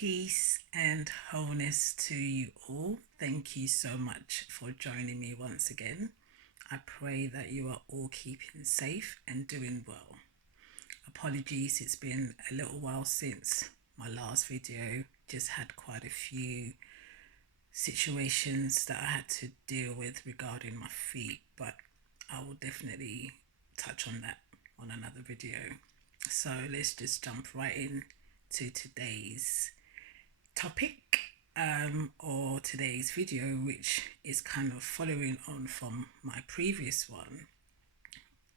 Peace and wholeness to you all. Thank you so much for joining me once again. I pray that you are all keeping safe and doing well. Apologies, it's been a little while since my last video. Just had quite a few situations that I had to deal with regarding my feet, but I will definitely touch on that on another video. So let's just jump right in to today's topic, or today's video, which is kind of following on from my previous one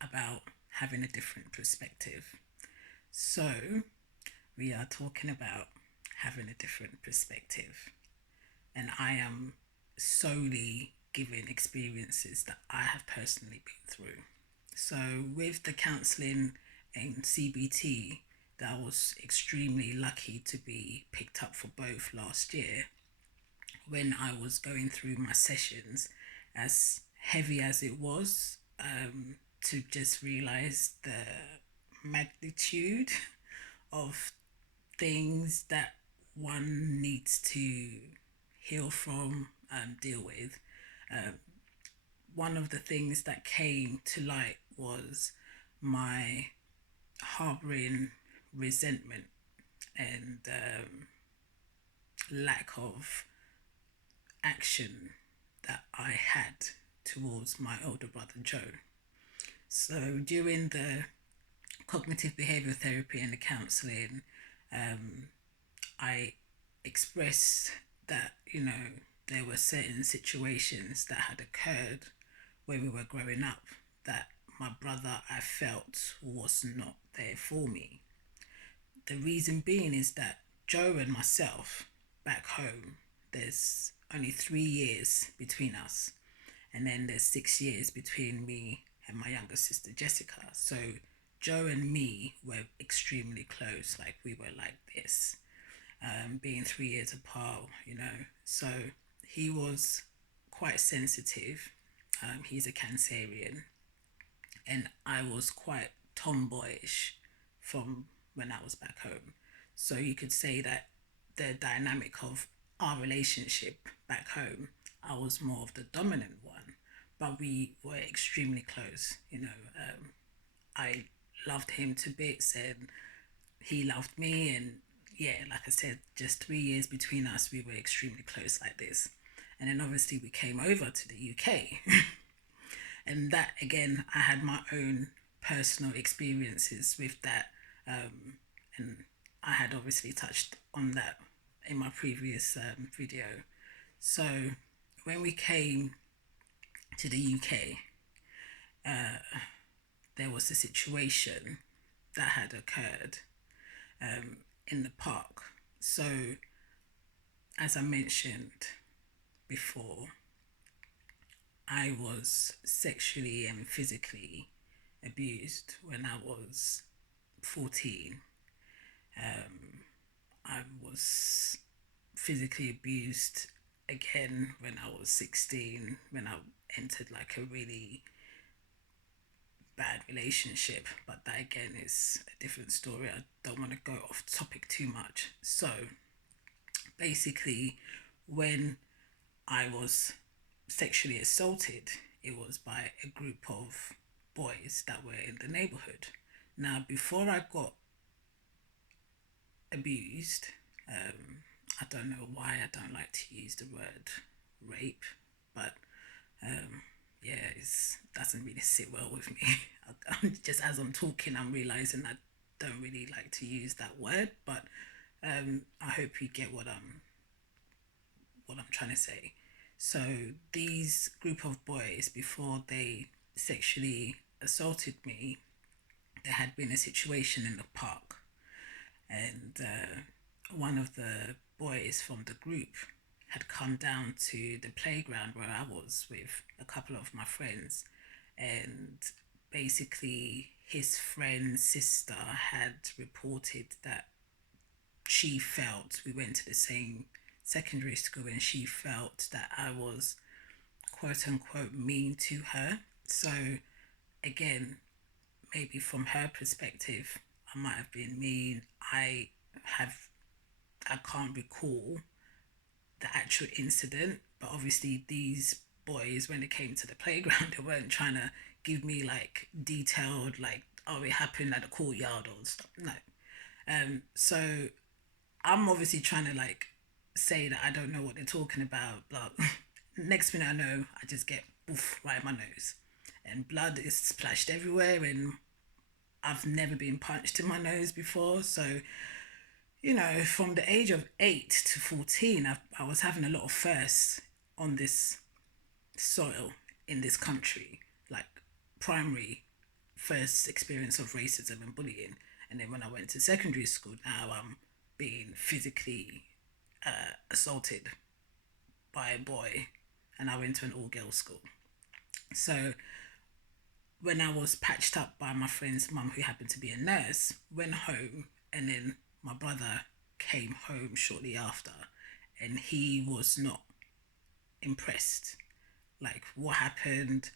about having a different perspective. So we are talking about having a different perspective, and I am solely giving experiences that I have personally been through. So with the counselling and CBT, that I was extremely lucky to be picked up for both last year. When I was going through my sessions, as heavy as it was, to just realize the magnitude of things that one needs to heal from and deal with. One of the things that came to light was my harboring resentment and lack of action that I had towards my older brother Joe. So during the cognitive behavioral therapy and the counselling, I expressed that, there were certain situations that had occurred when we were growing up that my brother, I felt, was not there for me. The reason being is that Joe and myself back home, there's only 3 years between us, and then there's 6 years between me and my younger sister Jessica. So Joe and me were extremely close, like we were like this, being 3 years apart, So he was quite sensitive. He's a Cancerian, and I was quite tomboyish from when I was back home. So you could say that the dynamic of our relationship back home, I was more of the dominant one, but we were extremely close. I loved him to bits, and he loved me, and yeah, like I said, just 3 years between us, we were extremely close like this. And then obviously we came over to the UK. And that again, I had my own personal experiences with that, and I had obviously touched on that in my previous video. So when we came to the UK, there was a situation that had occurred in the park. So as I mentioned before, I was sexually and physically abused when I was 14. I was physically abused again when I was 16, when I entered like a really bad relationship. But that again is a different story. I don't want to go off topic too much. So basically, when I was sexually assaulted, it was by a group of boys that were in the neighborhood. Now, before I got abused, I don't know why I don't like to use the word rape, but yeah, it doesn't really sit well with me. Just as I'm talking, I'm realizing I don't really like to use that word, but I hope you get what I'm trying to say. So these group of boys, before they sexually assaulted me, there had been a situation in the park, and one of the boys from the group had come down to the playground where I was with a couple of my friends, and basically his friend's sister had reported that she felt, we went to the same secondary school, and she felt that I was quote unquote mean to her. So again, maybe from her perspective, I might have been mean. I have I can't recall the actual incident, but obviously these boys, when it came to the playground, they weren't trying to give me like detailed, like, oh, it happened at the courtyard or stuff. No. So I'm obviously trying to like say that I don't know what they're talking about, but next minute I know, I just get oof right in my nose, and blood is splashed everywhere, and I've never been punched in my nose before. So, from the age of 8 to 14, I was having a lot of firsts on this soil in this country, like primary first experience of racism and bullying. And then when I went to secondary school, now I'm being physically assaulted by a boy, and I went to an all girls school. So when I was patched up by my friend's mum, who happened to be a nurse, went home, and then my brother came home shortly after, and he was not impressed. Like, what happened?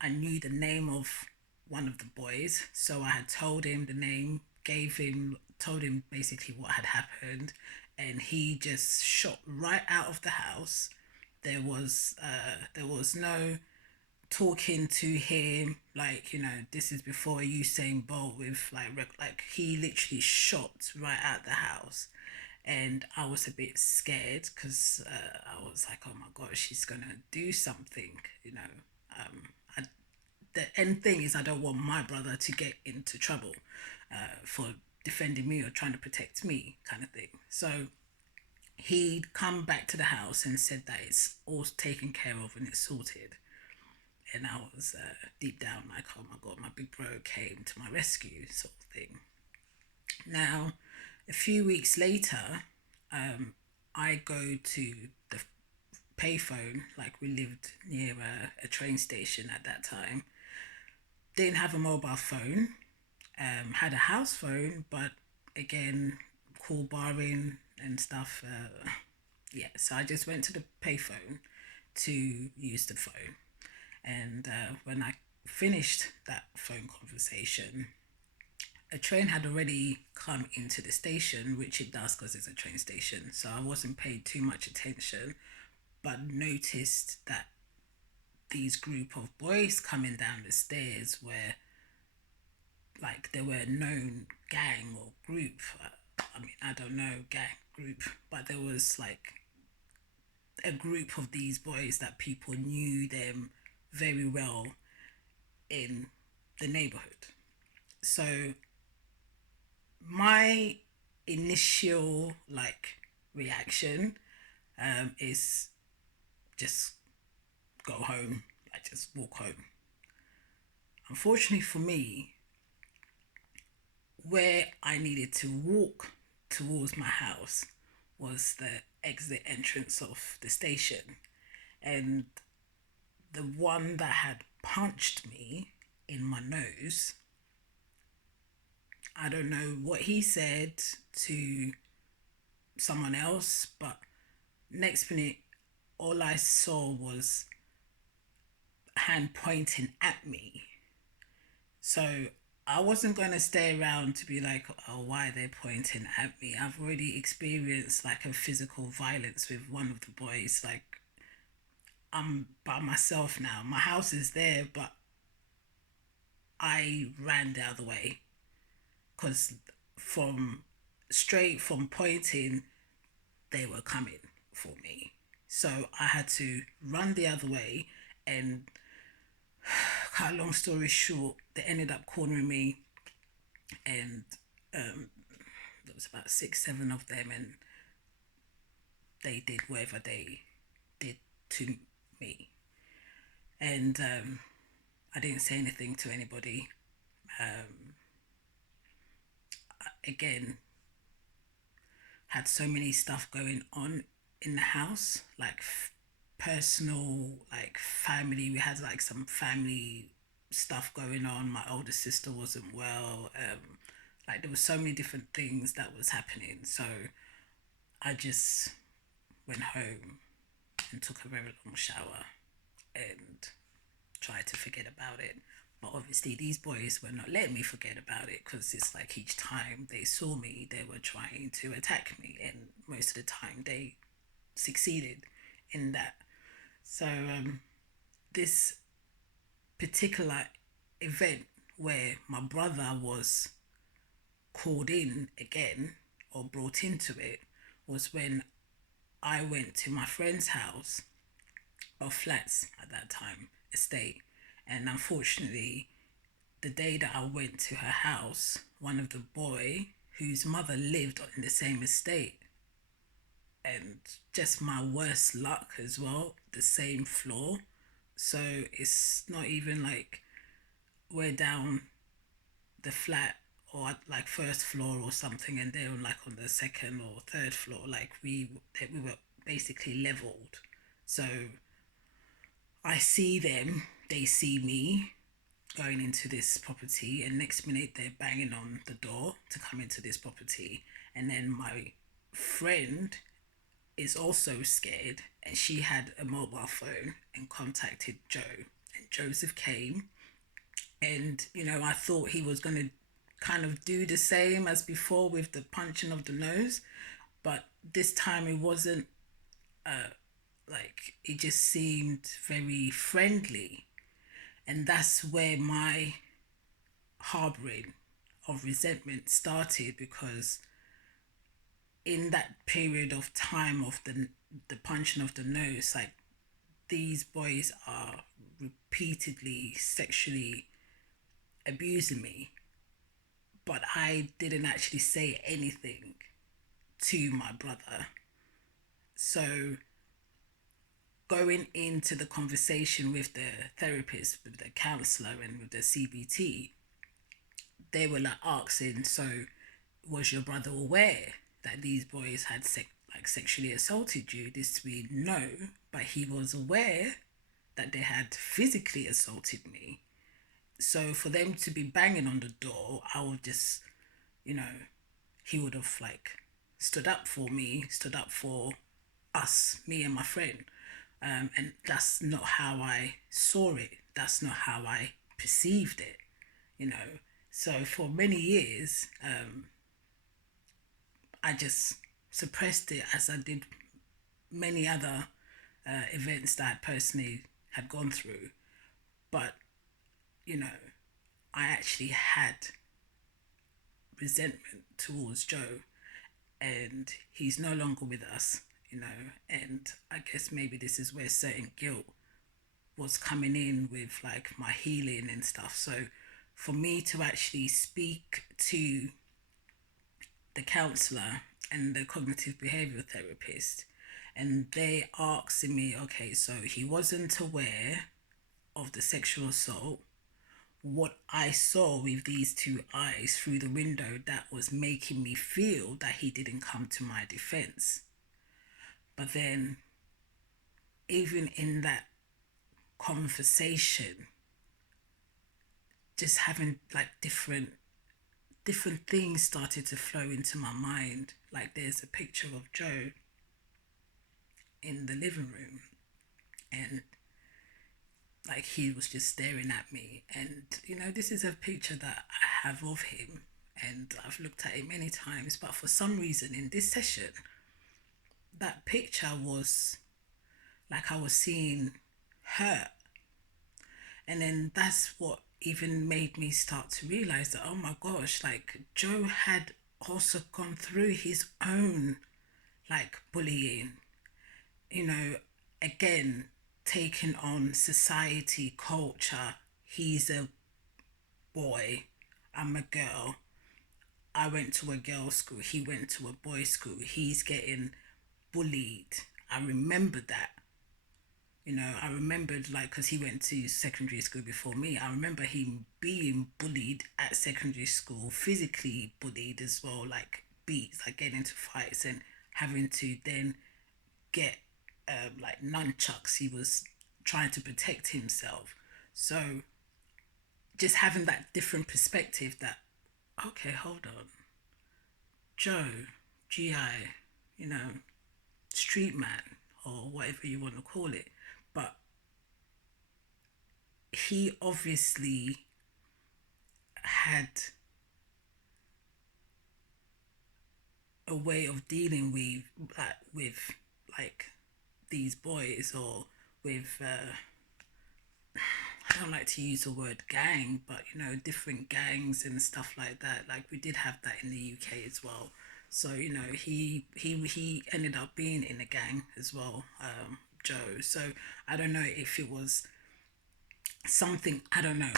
I knew the name of one of the boys, so I had told him the name, told him basically what had happened, and he just shot right out of the house. There was no talking to him, like, this is before Usain Bolt with like he literally shot right out the house. And I was a bit scared because I was like, oh my gosh, she's gonna do something, I, the end thing is, I don't want my brother to get into trouble for defending me or trying to protect me, kind of thing. So he'd come back to the house and said that it's all taken care of and it's sorted. And I was deep down like, oh my god, my big bro came to my rescue, sort of thing. Now, a few weeks later, I go to the payphone. Like, we lived near a train station at that time. Didn't have a mobile phone. Had a house phone, but again, call barring and stuff. Yeah, so I just went to the payphone to use the phone. And when I finished that phone conversation, a train had already come into the station, which it does because it's a train station. So I wasn't paid too much attention, but noticed that these group of boys coming down the stairs were like, they were a known gang or group. I mean, I don't know, gang, group, but there was like a group of these boys that people knew them very well in the neighborhood. So my initial like reaction is just go home. I just walk home. Unfortunately for me, where I needed to walk towards my house was the exit entrance of the station, and the one that had punched me in my nose, I don't know what he said to someone else, but next minute, all I saw was a hand pointing at me. So I wasn't going to stay around to be like, oh, why are they pointing at me? I've already experienced like a physical violence with one of the boys. Like, I'm by myself now. My house is there, but I ran the other way because from pointing, they were coming for me. So I had to run the other way, and cut a long story short, they ended up cornering me, and there was about 6, 7 of them, and they did whatever they did to me. And I didn't say anything to anybody. Again, had so many stuff going on in the house, like personal, like family. We had like some family stuff going on. My older sister wasn't well. Like, there was so many different things that was happening. So I just went home and took a very long shower and tried to forget about it. But obviously, these boys were not letting me forget about it, because it's like each time they saw me, they were trying to attack me, and most of the time they succeeded in that. So, this particular event where my brother was called in again or brought into it was when I went to my friend's house, or flats at that time, estate. And unfortunately, the day that I went to her house, one of the boy whose mother lived in the same estate, and just my worst luck as well, the same floor. So it's not even like we're down the flat or like first floor or something, and they're like on the second or third floor. Like we were basically leveled. So I see them, they see me going into this property, and next minute they're banging on the door to come into this property. And then my friend is also scared, and she had a mobile phone and contacted Joe, and Joseph came. And I thought he was going to kind of do the same as before with the punching of the nose, but this time it wasn't like, it just seemed very friendly. And that's where my harboring of resentment started, because in that period of time of the punching of the nose, like, these boys are repeatedly sexually abusing me, but I didn't actually say anything to my brother. So going into the conversation with the therapist, with the counselor, and with the CBT, they were like asking, so was your brother aware that these boys had sexually assaulted you? This we know, but he was aware that they had physically assaulted me. So for them to be banging on the door, I would just, you know, he would have like stood up for me, stood up for us, me and my friend. And that's not how I saw it. That's not how I perceived it, you know. So for many years, I just suppressed it, as I did many other events that I personally had gone through. But, you know, I actually had resentment towards Joe, and he's no longer with us, and I guess maybe this is where certain guilt was coming in with like my healing and stuff. So for me to actually speak to the counselor and the cognitive behavioral therapist, and they asking me, okay, so he wasn't aware of the sexual assault. What I saw with these two eyes through the window, that was making me feel that he didn't come to my defense. But then, even in that conversation, just having like different things started to flow into my mind. Like, there's a picture of Joe in the living room, and like he was just staring at me. And this is a picture that I have of him, and I've looked at it many times, but for some reason in this session, that picture was like I was seeing hurt. And then that's what even made me start to realize that, oh my gosh, like Joe had also gone through his own like bullying, again, taking on society, culture. He's a boy, I'm a girl. I went to a girls' school, he went to a boys' school. He's getting bullied. I remember that. I remembered, like, because he went to secondary school before me. I remember him being bullied at secondary school, physically bullied as well, like beats, like getting into fights and having to then get like nunchucks. He was trying to protect himself. So just having that different perspective that, okay, hold on, Joe, GI, you know, street man, or whatever you want to call it. But he obviously had a way of dealing with like these boys, or with I don't like to use the word gang, but different gangs and stuff like that. Like we did have that in the UK as well. So he ended up being in a gang as well, Joe. So I don't know if it was something, I don't know,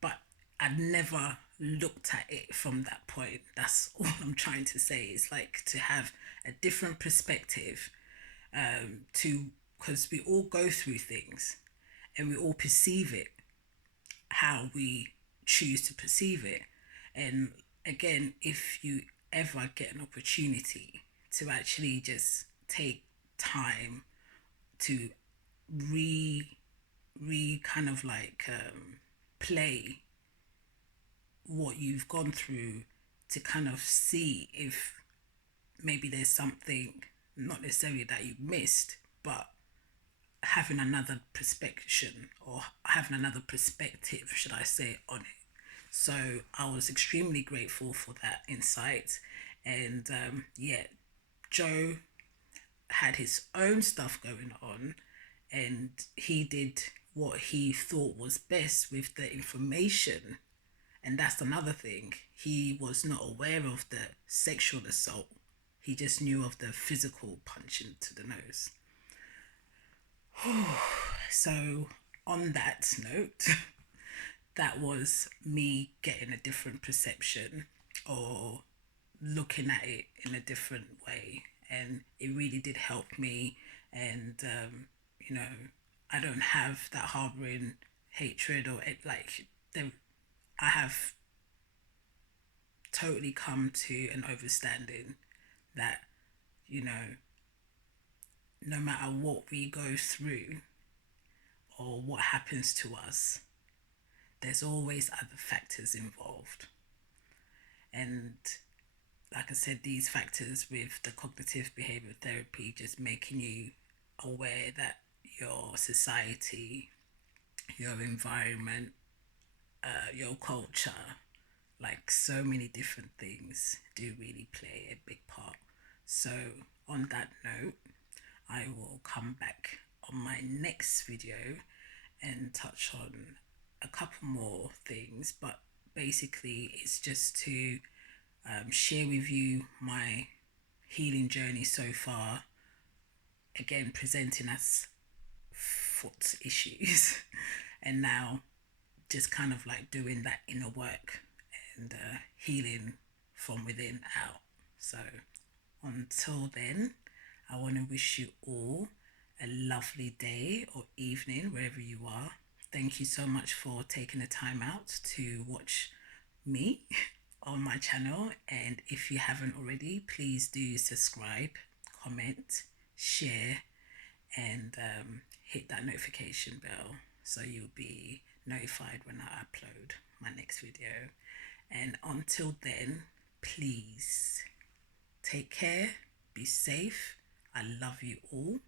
but I'd never looked at it from that point. That's all I'm trying to say. Is like to have a different perspective, to because we all go through things and we all perceive it how we choose to perceive it. And again, if you ever get an opportunity to actually just take time to re kind of like play what you've gone through, to kind of see if maybe there's something not necessarily that you missed, but having another perspective, or having another perspective, should I say, on it. So I was extremely grateful for that insight. And yeah, Joe had his own stuff going on, and he did what he thought was best with the information. And that's another thing. He was not aware of the sexual assault. He just knew of the physical punching to the nose. So, on that note, that was me getting a different perception, or looking at it in a different way. And it really did help me. And, you know, I don't have that harboring hatred, or like, I have totally come to an understanding that, you know, no matter what we go through or what happens to us, there's always other factors involved. And like I said, these factors with the cognitive behavior therapy, just making you aware that your society, your environment, your culture, like so many different things, do really play a big part. So, on that note, I will come back on my next video and touch on a couple more things, but basically, it's just to share with you my healing journey so far. Again, presenting as foot issues, and now just kind of like doing that inner work and healing from within out. So, until then, I want to wish you all a lovely day or evening wherever you are. Thank you so much for taking the time out to watch me on my channel. And if you haven't already, please do subscribe, comment, share, and hit that notification bell so you'll be notified when I upload my next video. And until then, please take care, be safe. I love you all.